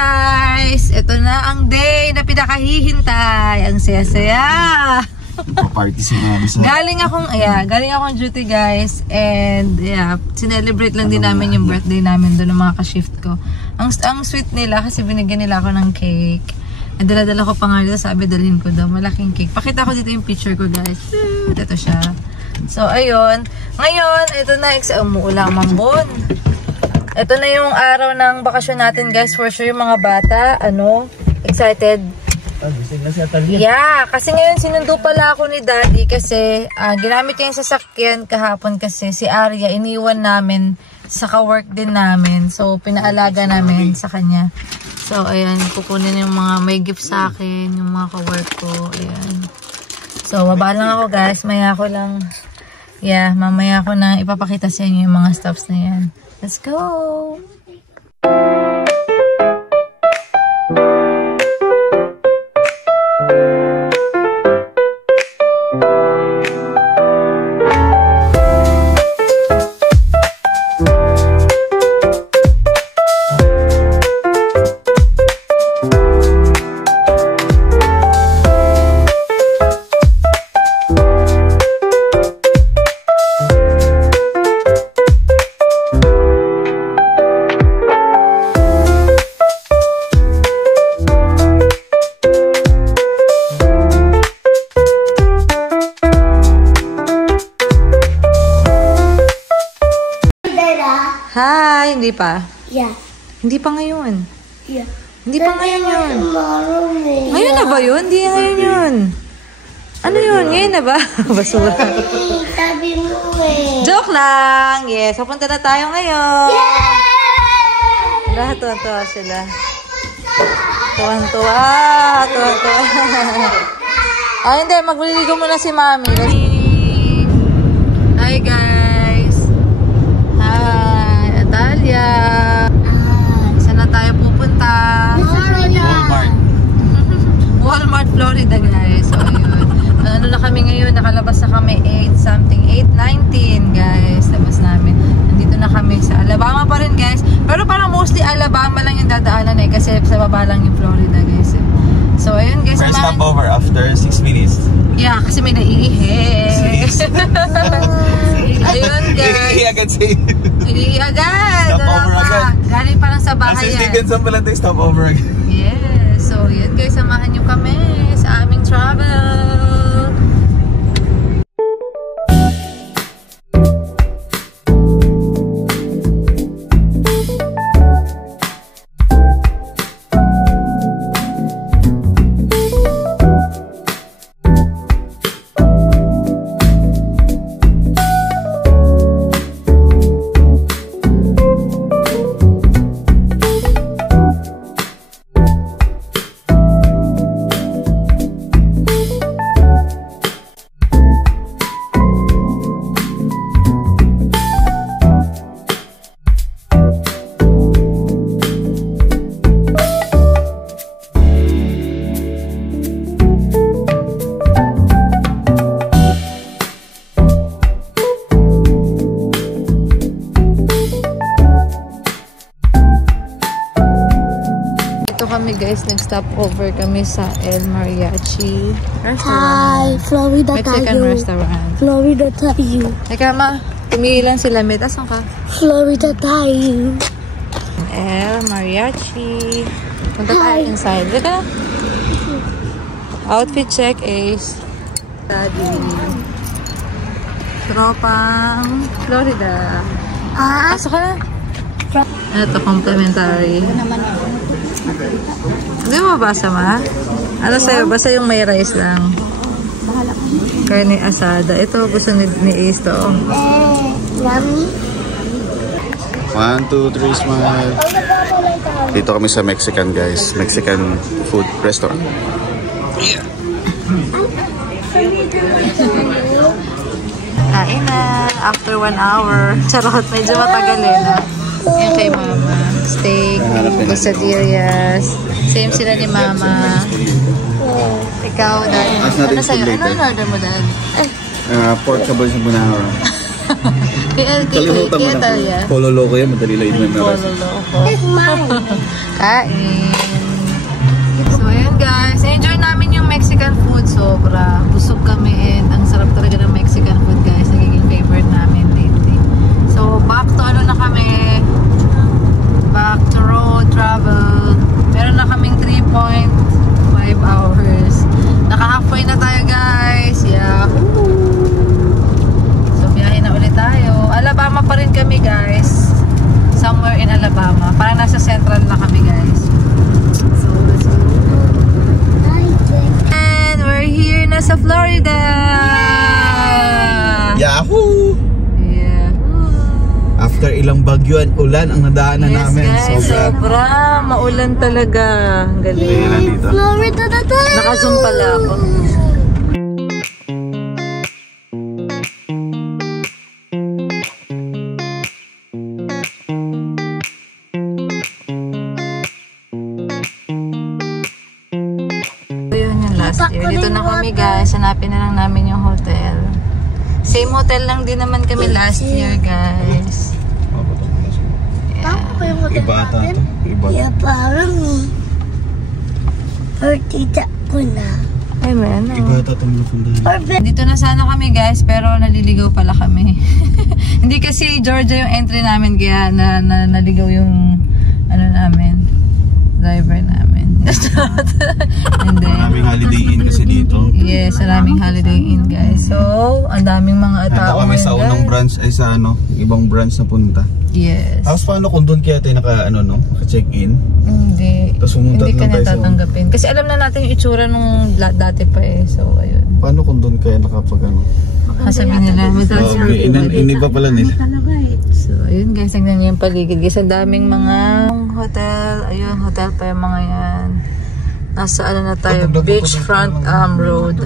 guys! Ito na ang day na pinakahihintay. Ang saya-saya. Party si Mami. Galing akong duty guys. And sinelebrate lang din namin yung birthday namin doon ng mga ka-shift ko. Ang sweet nila kasi binigyan nila ako ng cake. Dala-dala ko pa nga dito, sabi dalhin ko daw. Malaking cake. Pakita ko dito yung picture ko guys. Ito siya. So ayun. Ngayon, ito na. Umuulang mambon. Ito na yung araw ng bakasyon natin guys. For sure yung mga bata, excited. Yeah, kasi ngayon sinundo pala ako ni Daddy kasi ginamit niya yung sasakyan kahapon kasi si Arya iniwan namin sa ka-work din namin. So pinaalaga namin sa kanya. So ayan, kukunin yung mga may gift sa akin, yung mga ka-work ko. Ayan. So baba lang ako guys, mamaya ko na ipapakita sa inyo yung mga stuffs na yan. Let's go! Hi! Hindi pa? Yeah. Hindi pa ngayon? Yeah. Hindi pa ngayon yun? Tomorrow, Ngayon na ba yun? Hindi ngayon yun. Ano yun? Ngayon na ba? Basura. Sabi mo eh. Joke lang! Yes, papunta na tayo ngayon. Yeah! Lahat tuwa-tuwa sila. Tuwan-tuwa. Tuwan-tuwa. Hindi. Magliligo muna si Mami. Hi guys! Hi! Atalia! Saan na tayo pupunta? Walmart, Florida guys. So ayun. Ano na kami ngayon? Nakalabas na kami 8:19 guys. Labas namin. Nandito na kami sa Alabama pa rin guys. Pero parang mostly Alabama lang yung dadaanan kasi sa baba lang yung Florida guys. So ayun guys. First stop over after 6 minutes. Yeah, kasi may naiihi. Ayun guys. Naiihi agad sa'yo. Naiihi agad. Stop over agad. Galing pa lang sa bahay yan. Kasi Stevenson pala tayo stop over agad. Yes. So yun guys, samahan nyo kami sa aming travel. Guys, nag-stop over kami sa El Mariachi restaurant. Hi, Florida Mexican tayo. restaurant. Florida tayo. Teka ma, tumigil lang sila. May asan ka? Florida tayo. El Mariachi. Punta tayo inside. Teka. Outfit check, Ace. Daddy. Tropang Florida. Pasok ka na. Ito, complimentary. Hindi mo mabasa, ma? Ano sa'yo? Basta yung may rice lang. Carne asada. Ito, gusto ni Ace to. Yummy. 1, 2, 3, smile. Dito kami sa Mexican guys. Mexican food restaurant. Yeah. Kain na. After 1 hour. Charot. Medyo matagal na. Yung kay mama. Steak, quesadillas. Same sila ni mama. Ikaw, Dad. Ano sa'yo? Ano order mo, Dad? Pork sabay sa bunahara. Kaya Talia. Pololoko yan. Madali lang yun. Pololoko. Kain. guys, enjoy namin yung Mexican food. Sobra. Busog kami and ang sarap talaga ng Mexican food guys. Nagiging favorite namin lately. So, back to ano na kami. Back to road travel. Meron na kaming 3.5 hours. Naka-halfway na tayo guys. Yahoo! So, biyahe na ulit tayo. Alabama pa rin kami guys. Somewhere in Alabama. Parang nasa central na kami guys. So, let's go. And we're here na sa Florida! Yahoo! Yahoo! After ilang bagyo at ulan ang nadaanan namin. Yes guys, sobra. Maulan talaga. Ang galing. Florida na tayo! Naka-zoom pala ako. Last year. Dito na kami guys. Hanapin na lang namin yung hotel. Same hotel lang din naman kami last year guys. Tama pa yung hotel Iba ata natin? to. Iba. Yeah, parang partida ko na. Ay man. Iba ata itong napundahan. Dito na sana kami guys pero naliligaw pala kami. Hindi kasi Georgia yung entry namin kaya naligaw yung ano namin. Driver namin. Maraming Holiday Inn kasi dito. Yes, maraming Holiday Inn guys. So, ang daming mga Nandito tao kami sa guys. unang branch ay sa ano, ibang branch na punta. Yes. Tapos paano kung doon kaya tayo naka-check-in? Hindi. Tapos pumunta Hindi ka lang tayo sa- natatanggapin. Kasi alam na natin yung itsura nung dati pa eh. So, ayun. Paano kung doon kaya Kasabi nila, may transfer. Iniba pala nila. So, ayun guys, tingnan niyo yung paligid. Guys, ang daming mga hotel. Ayun, hotel pa yung mga yan. Nasa ano na tayo, Beachfront Road.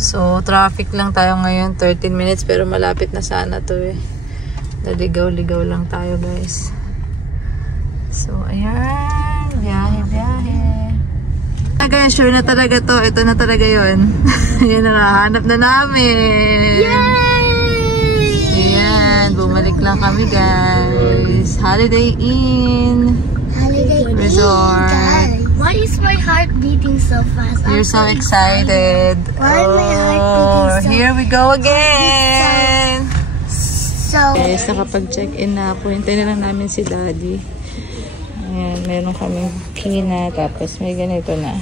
So, traffic lang tayo ngayon. 13 minutes pero malapit na sana to eh. Naligaw-ligaw lang tayo guys. So, ayan. Biyahe. Guys, sure na talaga to. Ito na talaga yun. Yan na, hanap na namin. Yay! Ayan, bumalik lang kami guys. Holiday Inn Holiday Resort. Inn. Why is my heart beating so fast? We're so excited. Why is my heart beating so Here we go again. So, Guys, nakapag-check-in na po. Hintayin na lang namin si Daddy. Ayan, meron kaming pina. Tapos may ganito na.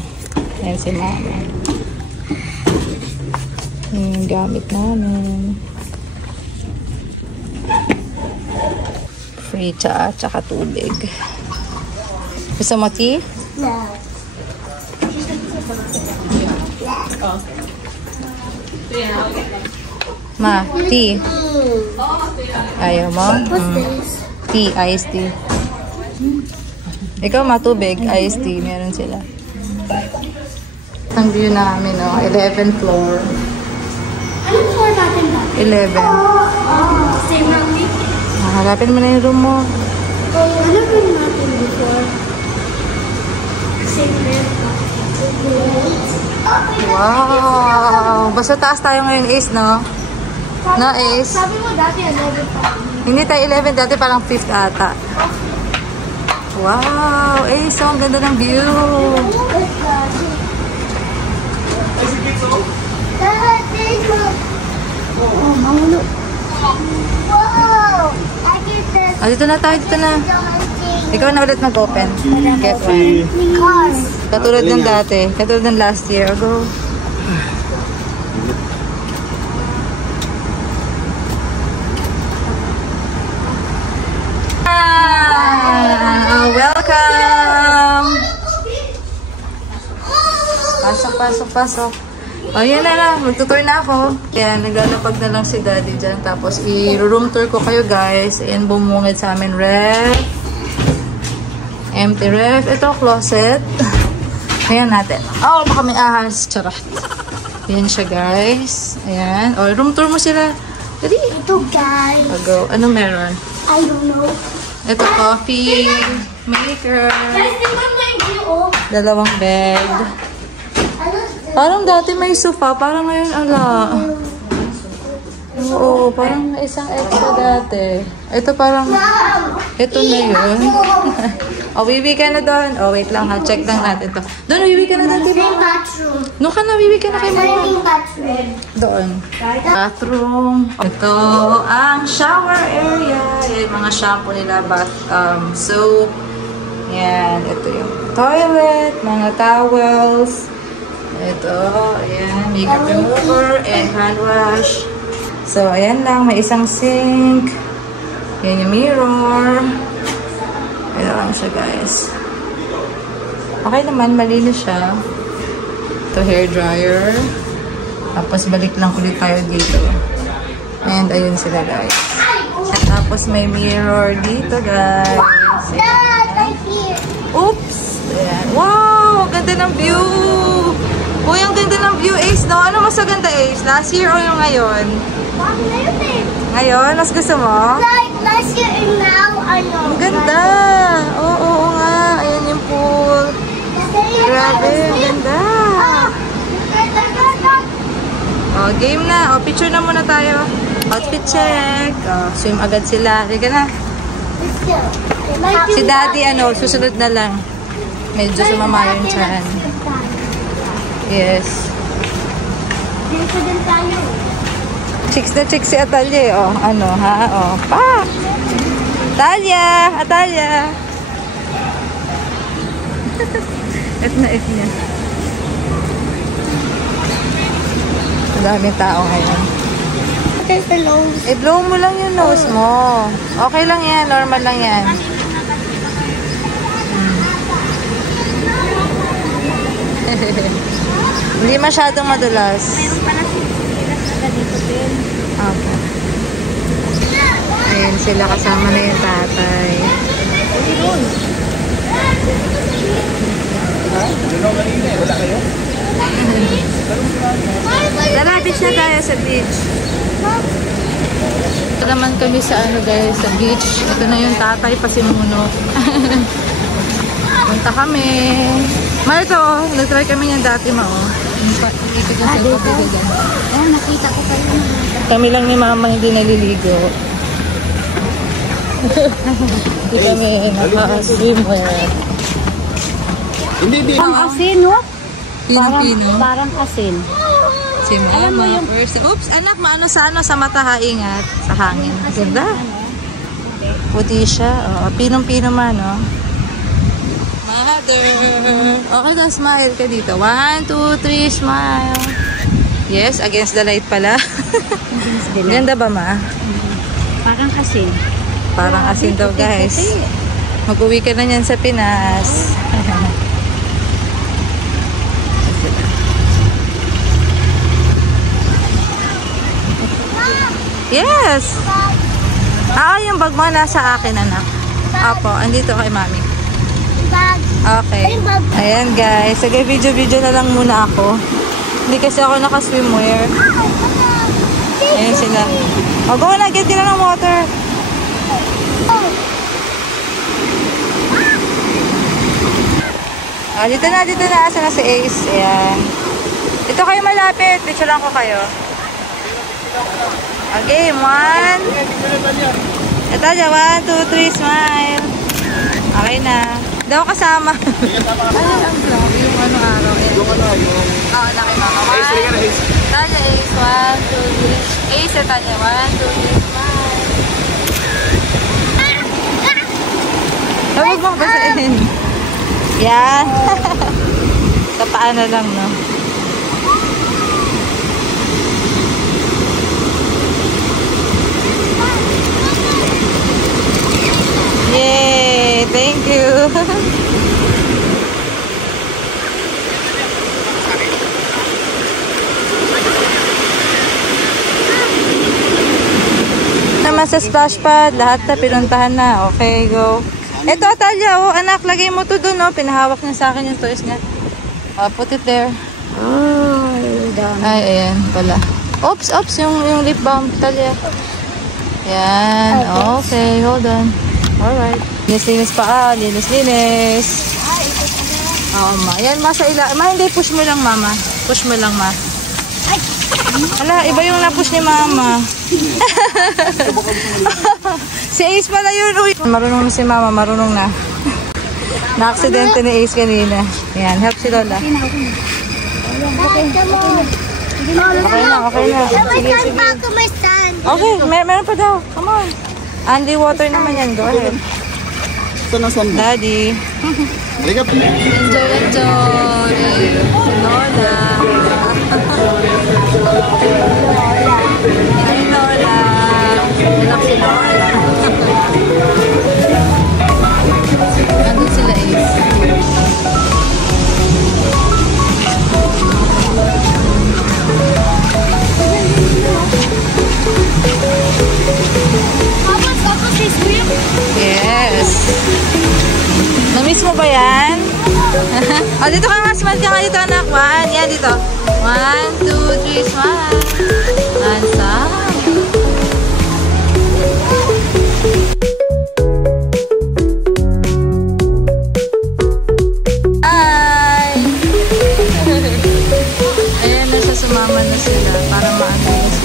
Ayan si Mama. Yung gamit namin. Free cha, tsaka tubig. Gusto mo tea? no. Ma, tea. Ayaw mo? What's this? Tea, iced tea. Ikaw matubig, iced tea. Meron sila. Ang view namin, 11th floor. Ano floor natin ba? 11. Same lang ni? Hanapin mo na yung room mo. Ano rin natin before? Same rin. Wow! Basta taas tayo ngayon, Ace, no? No, Ace? Sabi mo dati 11 pa. Hindi tayo 11, dati parang 5th ata. Wow! Ace, ang ganda ng view. Oh, mamulo. Wow! I get this. Dito na tayo, dito na. Ikaw na ulit mag-open. Get one. Cars. Katulad ng dati. Katulad ng last year. Go. Welcome! Pasok. O, yan na. Magtutour na ako. Yan, naglalapag na lang si Daddy dyan. Tapos, i-room tour ko kayo, guys. Ayan, bumungad sa amin. Ref. Empty ref. Ito, closet. Ayan natin. Oh, baka may ahas. Charot. Ayan siya, guys. Ayan. O, room tour mo sila. Dali. Ito, guys. O, go. Ano meron? I don't know. Ito, coffee maker. Guys, tingnan niya yung view, oh. Dalawang bed. Parang dati may sofa. Parang ngayon, ala. Oo, parang may isang extra dati. Ito parang, ito na yun. O, wiwi ka na doon. O, wait lang ha. Check lang natin to. Doon, wiwi ka na doon, diba? Same bathroom. Doon ka na, wiwi ka na kay mama. Same bathroom. Doon. Bathroom. Ito ang shower area. Yan, mga shampoo nila, bath, soap. Yan, ito yung toilet, mga towels. Ito, ayan, makeup remover and hand wash. So, ayan lang, may isang sink. Yan yung mirror. Ayan lang siya, guys. Okay naman, malinis siya. Ito, hair dryer. Tapos, balik lang ulit tayo dito. And, ayun sila, guys. At tapos, may mirror dito, guys. Dad, right here. Oops! Ayan. Wow! Ang ganda ng view! Uy, ang ganda ng view, Ace, no? Ano mas maganda, Ace? Last year o yung ngayon? Ngayon? Mas gusto mo? Like last year and now, ano? Ang ganda! Oo nga. Ayan yung pool. Grabe, ang ganda. Oh, game na. Oh, picture na muna tayo. Outfit check. Oh, swim agad sila. Halika na. Si Daddy, ano, susunod na lang. Medyo sumama yung tiyan. Yes. Dito din tayo. Chicks na chicks si Atalia, oh. Ano, ha? Oh, pa! Atalia! Atalia! F na F niya. Madaming tao ngayon. Okay, hello. I-blow mo lang yung nose mo. Okay lang yan. Normal lang yan. Hindi masyadong madulas. Mayroon pa na sila dito din. Okay. Ayan sila, kasama na yung tatay. Tara, beach na tayo sa beach. Ito naman kami sa ano guys, sa beach. Ito na yung tatay pasimuno. Punta kami. Marito, nag-try kami yan dati mo. Dito? Oh, nakita ko kayo na. Kami lang ni mama hindi naliligo. Hindi kami naka-swimwear. Hindi. Ang asin, no? Pino-pino. Parang asin. Alam mo yung... Oops, anak, maano sa ano, sa mata ha, ingat. Sa hangin. Ganda. Puti siya. Oh, pinong-pino man, no? Mother. Okay na, smile ka dito. 1, 2, 3, smile. Yes, against the light pala. Ganda ba, ma? Parang asin. Parang asin daw, guys. Mag-uwi ka na yan sa Pinas. Yes! Yung bag mo nasa akin, anak. Opo, andito kay mami. Bag. Okay. Ayan, guys. Sige, video-video na lang muna ako. Hindi kasi ako naka-swimwear. Ayan sila. O, go na. Get nila ng water. Dito na, dito na. Asa na si Ace? Ayan. Dito kayo malapit. Picture lang ko kayo. Okay, 1. Ito dyan, 1, 2, 3, smile. Okay na. Daw kasama. Ay, ang vlog. Yung ano araw. Yung ano, yung... Oo, laki mama. Ace, sige na, Ace. Tanya, Ace. 1, 2, 3. Ace, Tanya. 1, 2, 3, smile. Huwag mong basahin. Yan. Sa paano lang, no? Yay! Thank you! Naman sa splash pad, lahat na pinuntahan na. Okay, go. Eto, Atalia, oh, anak, lagay mo to dun, oh. Pinahawak niya sa akin yung toys niya. Put it there. Oh, down. Ay, ayan pala. Oops, yung lip balm, Talia. Yan, okay, hold on. Alright. Linis pa, linis. Oo, ma. Yan, ma, sa ila. Ma, hindi, push mo lang, mama. Push mo lang, ma. Ala, iba yung na-push ni mama. Si Ace pala yun, uy. Marunong na si mama, marunong na. Na-aksidente ni Ace kanina. Yan, help si Lola. Okay na. Sige. Okay, meron pa daw. Come on. Andy water naman yan. Go ahead. Daddy. Enjoy. Lola. Hi, Lola. Anak si Lola. Nandun sila Ace. Yes. Na-miss mo ba yan? O, dito ka nga. Smile ka nga dito, anak. One. Yan, dito. 1, 2, 3, smile. And stop. Hi! Ayan, nasa sumama na sila para ma-advance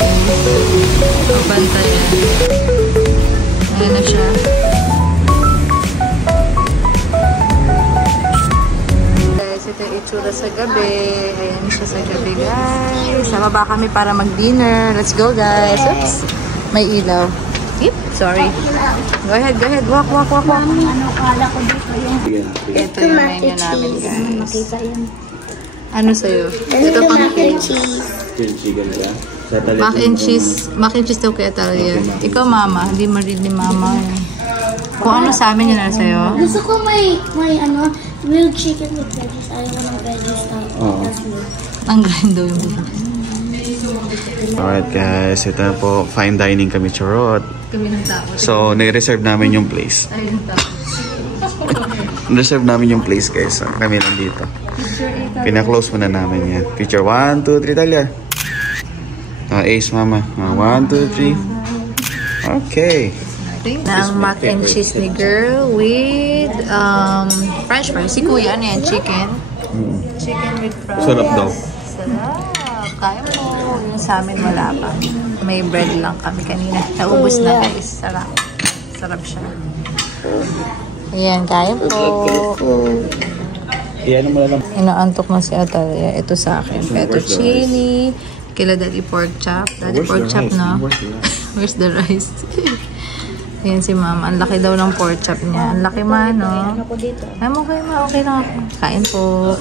ang bantayan. Ayan na siya. Guys, ito yung itsura sa gabi. Ayan siya sa gabi, guys. Sama ba kami para mag-dinner? Let's go, guys. Oops. May ilaw. Yep, sorry. Go ahead. Walk. Ito yung menu namin, guys. Ano sa'yo? Ito pang cake. Mac and cheese daw kay Atalia. Ikaw, mama. Hindi ma-read ni mama. Kung ano sa amin yun na sa'yo. Gusto ko may grilled chicken with veggies. Ayaw ko ng veggies na. Ang ganda yung veggies. Alright guys, ito na po. Fine dining kami, charot. Kami ng tao. So, nai-reserve namin yung place. Ay, yung tao. Reserve namin yung place guys. So, kami lang dito. Pina-close muna namin yan. Picture 1, 2, 3, Talia. Ace, mama. 1, 2, 3. Okay. Ang mac and cheese ni girl with french fries. Si kuya, ano yan? Chicken? Chicken with fries. Sarap daw. Sarap. Kaya mo. Yung sa amin wala pa. May bread lang kami kanina. Naubos na guys. Sarap. Sarap siya. Ayan, kaya po. Iyan mo lang. Inaantok na si Atalia. Ito sa akin. Fettuccine. Kila daddy pork chop. Daddy pork chop, no? Where's the rice? Ayan si mama. Ang laki daw ng pork chop niya. Ang laki man, no? Okay lang ako. Kain po.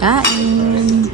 Kain.